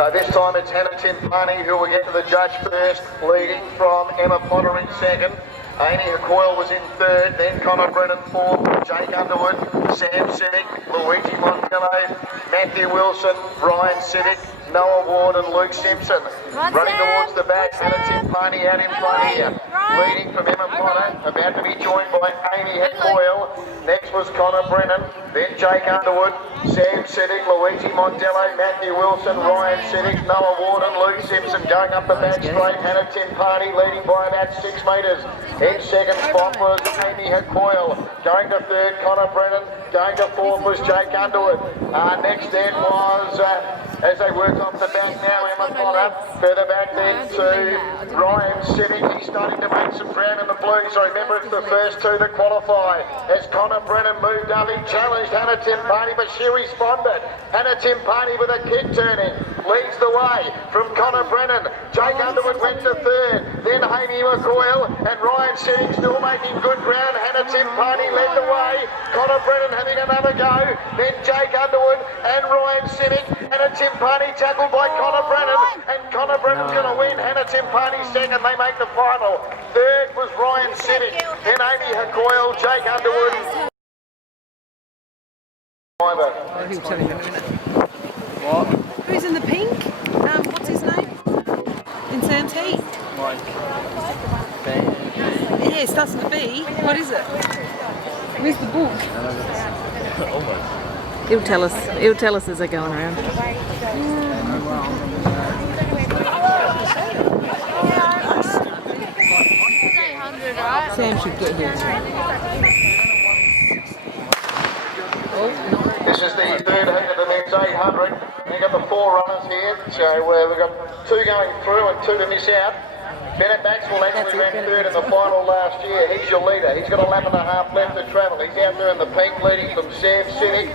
So this time it's Hannah Timpani who will get to the judge first, leading from Emma Potter in second. Amy Coyle was in third, then Connor Brennan fourth, Jake Underwood, Sam Civic, Luigi Montello, Matthew Wilson, Ryan Civic, Noah Ward and Luke Simpson. Running towards the back, Hannah Timpani out in front here. Leading from Emma Potter, about to be joined by Amy Coyle. Next was Connor Brennan, then Jake Underwood, Sam Civic, Luigi Montello, Matthew Wilson, Ryan Civic, Noah Ward and Luke Simpson. Going up the back straight, Hannah Timpani leading by about 6 metres. In second spot was Amy Coyle. Going to third, Connor Brennan. Going to fourth was Jake Underwood. Next then was, as they work off the back now, Emma Potter. Further back then to Ryan Civic. He's starting to make some ground in the blue. So remember, it's the first two that qualify. As Connor Brennan moved up, he challenged Hannah Timpani, but she responded. Hannah Timpani with a kick turning leads the way from Connor Brennan. Jake Underwood went to third. Then Amy Coyle and Ryan Civic still making good ground. Hannah Timpani led the way. Connor Brennan having another go. Then Jake Underwood and Ryan Civic. Hannah Timpani tackled by Connor Brennan. And Connor Brennan's going to win. Hannah Timpani second. They make the final. Third was Ryan Civic. Then Amy Coyle, Jake Underwood. He'll tell you in a minute. What? Who's in the pink? What's his name? In Sam's heat? Mike. Yeah, it starts with a B. What is it? Where's the book? He'll tell us as they're going around. Sam should get here. This is the third heat of the men's 800. We've got the 4 runners here, so we've got 2 going through and 2 to miss out. Bennett Maxwell actually ran third in the final last year. He's your leader. He's got a lap and a half left to travel. He's out there in the pink, leading from Sam Civic,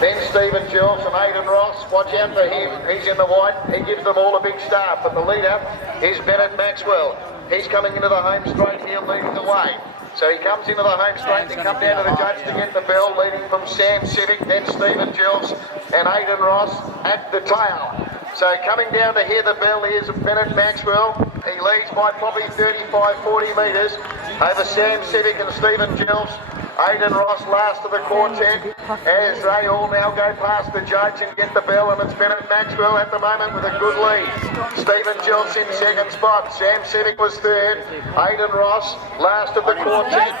then Stephen Jules and Aidan Ross. Watch out for him. He's in the white. He gives them all a big start. But the leader is Bennett Maxwell. He's coming into the home straight here, leading the way. So he comes into the home straight, they come down to the judge to get the bell, leading from Sam Civic, then Stephen Jules and Aidan Ross at the tail. So coming down to hear the bell is Bennett Maxwell. He leads by probably 35-40 metres over Sam Civic and Stephen Jules. Aidan Ross last of the quartet as they all now go past the judge and get the bell, and it's Bennett Maxwell at the moment with a good lead. Stephen Jules in second spot. Sam Civic was third. Aidan Ross last of the quartet.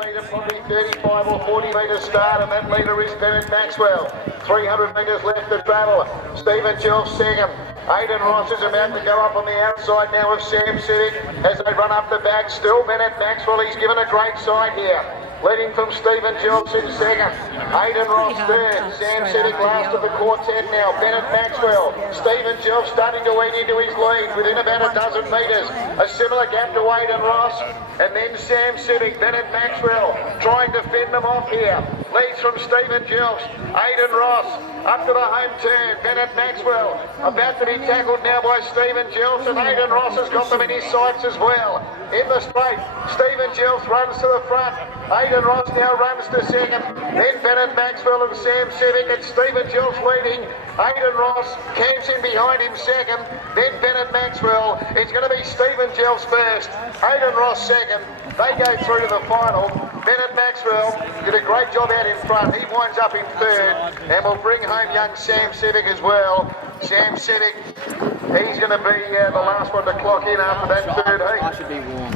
Leader probably 35 or 40 metres start, and that leader is Bennett Maxwell. 300 metres left to travel. Stephen Jules second. Aidan Ross is about to go up on the outside now of Sam Civic as they run up the back. Still Bennett Maxwell. He's given a great side here. Leading from Stephen Jules in second. Aidan Ross third. Sam Civic last of the quartet now. Bennett Maxwell. Stephen Jules starting to eat into his lead within about a dozen metres. A similar gap to Aidan Ross. And then Sam Civic, Bennett Maxwell trying to fend them off here. Leads from Stephen Jules. Aidan Ross up to the home turn. Bennett Maxwell about to be tackled now by Stephen Jules, and Aidan Ross has got them in his sights as well. In the straight, Stephen Jules runs to the front. Aidan Ross now runs to second. Then Bennett Maxwell and Sam Civic, and Stephen Jules leading. Aidan Ross camps in behind him second. Then Bennett Maxwell. It's going to be Stephen Jules first. Aidan Ross second. They go through to the final. Bennett Maxwell did a great job out in front. He winds up in third, and will bring home young Sam Civic as well. Sam Civic, he's going to be the last one to clock in after that third heat. I should be warm.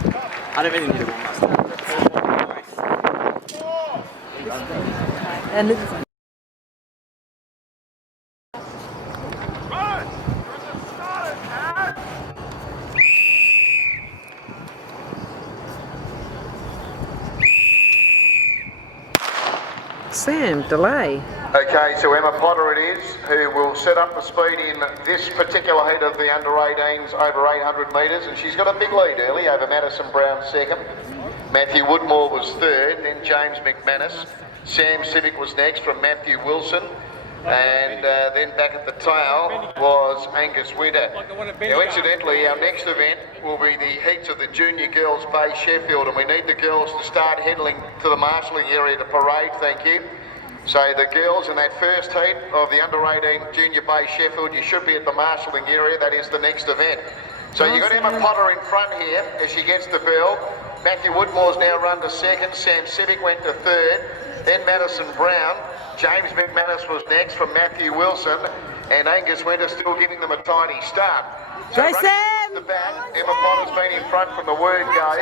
I don't really need to warm myself. And this is Sam, delay. Okay, so Emma Potter it is, who will set up the speed in this particular heat of the under-18s over 800 metres, and she's got a big lead early over Madison Brown second. Matthew Woodmore was third, then James Mcmanus. Sam Civic was next from Matthew Wilson, and then back at the tail was Angus Winter. Now incidentally, our next event will be the heats of the junior girls Bay Sheffield, and we need the girls to start heading to the marshalling area to parade, thank you. So the girls in that first heat of the under-18 Junior Bay Sheffield, you should be at the marshalling area. That is the next event. So you've got Emma Potter in front here as she gets the bell. Matthew Woodmore's now run to second. Sam Civic went to third. Then Madison Brown. James Mcmanus was next from Matthew Wilson. And Angus Winter still giving them a tiny start. So Go Sam! The back, Emma Potter's been in front from the word go.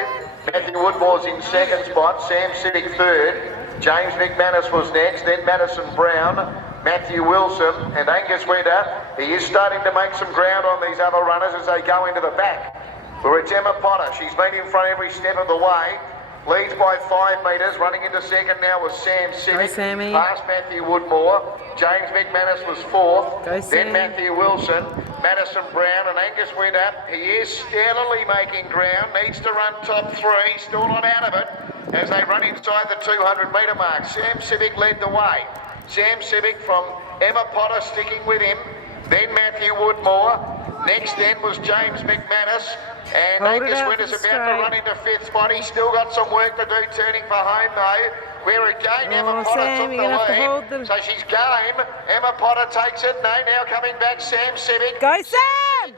Matthew Woodmore's in second spot. Sam Civic third. James Mcmanus was next. Then Madison Brown. Matthew Wilson and Angus Winter. He is starting to make some ground on these other runners as they go into the back. Where it's Emma Potter. She's been in front every step of the way. Leads by 5 metres. Running into second now was Sam Civic. Go, Sammy. Past Matthew Woodmore. James Mcmanus was fourth. Go, then Matthew Wilson, Madison Brown and Angus Winter. He is steadily making ground. Needs to run top 3. Still not out of it as they run inside the 200 metre mark. Sam Civic led the way. Sam Civic from Emma Potter sticking with him. Then Matthew Woodmore. Next then was James Mcmanus. And Angus Winter's about to run into 5th spot. He's still got some work to do turning for home though. Where again Emma Potter took the lead. So she's game. Emma Potter takes it. No, now coming back Sam Civic. Go Sam!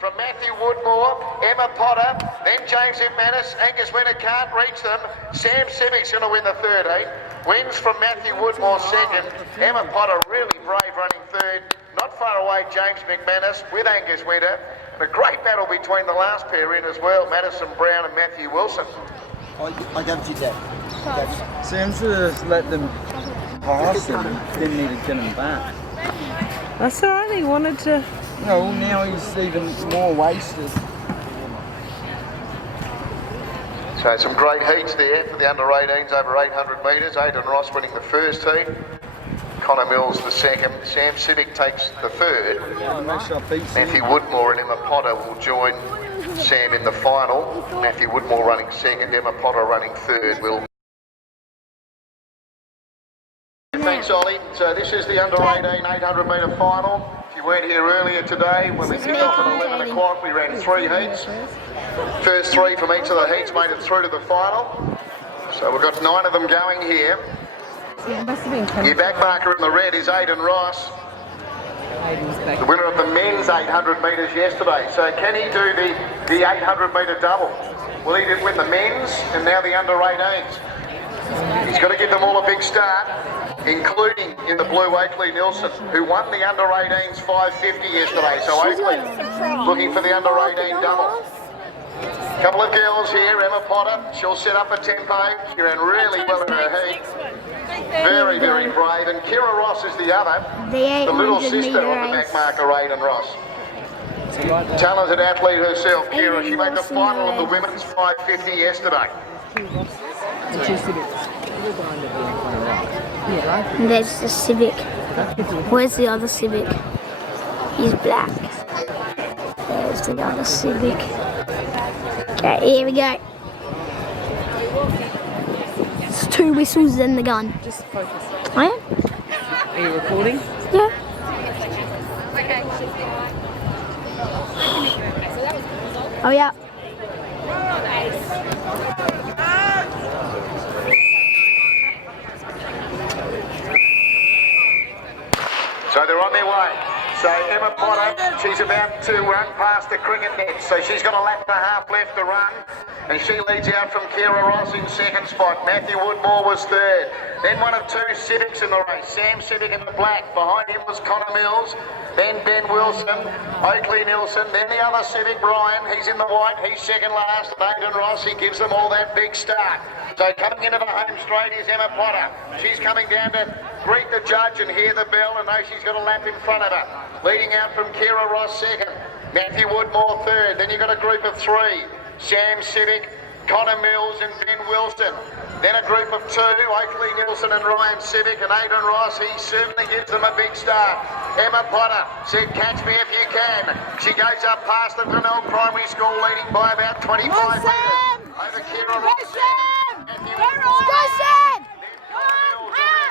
From Matthew Woodmore, Emma Potter, then James Mcmanus. Angus Winter can't reach them. Sam Civic's going to win the third heat. Wins from Matthew Woodmore second. Emma Potter really brave running third. Not far away James Mcmanus with Angus Winter. And a great battle between the last pair in as well, Madison Brown and Matthew Wilson. I don't do that. Sam should have let them pass him and didn't need to get him back. That's alright, he wanted to... No, now he's even more wasted. So some great heats there for the under-18s over 800 metres. Aidan Ross winning the first heat. Connor Mills the second. Sam Civic takes the third. Matthew Woodmore and Emma Potter will join Sam in the final. Matthew Woodmore running second, Emma Potter running third. Thanks, Ollie. So this is the under-18 800 metre final. If you weren't here earlier today, when we kicked off at 11 o'clock, we ran 3 heats. First 3 from each of the heats made it through to the final. So we've got 9 of them going here. Your back marker in the red is Aidan Ross, the winner of the men's 800 metres yesterday. So can he do the 800 metre double? Well, he did win the men's and now the under-18s. He's got to give them all a big start, including in the blue Oakley Nilsson, who won the under-18s 550 yesterday. So Oakley looking for the under-18 double. Couple of girls here, Emma Potter, she'll set up a tempo. She ran really well in her heat. Very, very brave. And Kira Ross is the other, the little sister of the back marker, Aidan Ross. Talented athlete herself, Kira. She made the final of the women's 550 yesterday. There's the Civic. Where's the other Civic? He's black. There's the other Civic. Okay, here we go. It's 2 whistles and the gun. Just focus. I am? Are you recording? Yeah. Oh yeah. So they're on their way. So Emma Potter, she's about to run past the cricket net. So she's got a lap and a half left to run. And she leads out from Kira Ross in second spot. Matthew Woodmore was third. Then one of 2 Civics in the race. Sam Civic in the black. Behind him was Connor Mills. Then Ben Wilson, Oakley Nilsson. Then the other Civic, Brian. He's in the white. He's second last. Aidan Ross, he gives them all that big start. So coming into the home straight is Emma Potter. She's coming down to greet the judge and hear the bell and know she's got a lap in front of her. Leading out from Kira Ross second. Matthew Woodmore third. Then you've got a group of 3. Sam Civic, Connor Mills and Ben Wilson. Then a group of 2, Oakley Nilsson and Ryan Civic, and Aidan Ross. He certainly gives them a big start. Emma Potter said, catch me if you can. She goes up past the Glenelg Primary School, leading by about 25 metres. Over Kira Ross.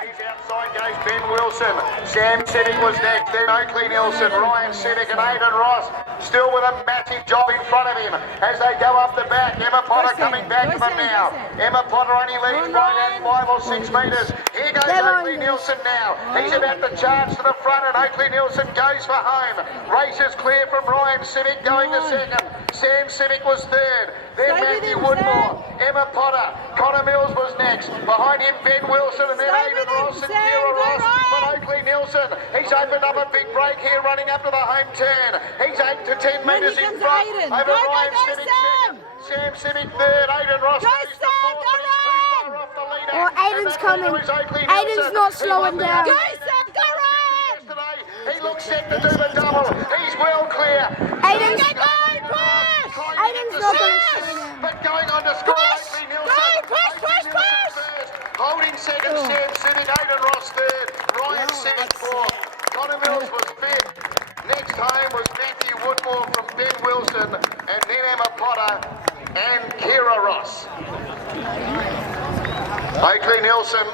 He's outside goes Ben Wilson. Sam Civic was next. Then Oakley Nielsen, Ryan Civic and Aidan Ross still with a massive job in front of him as they go up the back. Emma Potter coming back to them now. Emma Potter only leading by about 5 or 6 metres. Here goes Oakley Nielsen now. He's about to charge to the front and Oakley Nielsen goes for home. Race is clear from Ryan Civic going to second. Sam Civic was third. Then Matthew Woodmore, Emma Potter, Connor Mills was next. Behind him Ben Wilson and then Aidan Ross and Kira Ross. But Oakley Nielsen, he's opened up a big break here running up to the home turn. He's 8 to 10 metres in front over Ryan Civic second. Sam Civic third, Aidan Ross goes to fourth, but he's too far off the leader. Oh, Aidan's coming. Aidan's not slowing down. Go, Sam, go Ryan! He looks set to do the double. He's well clear. Aidan's not going to But going on to score, Oakley Nielsen. Push! Holding second, Sam Civic, Aidan Ross third, Ryan Civic fourth. Connor Mills was fifth. Next home was Matthew Woodmore from Ben Wilson, and then Emma Potter and Kira Ross. Oakley Nielsen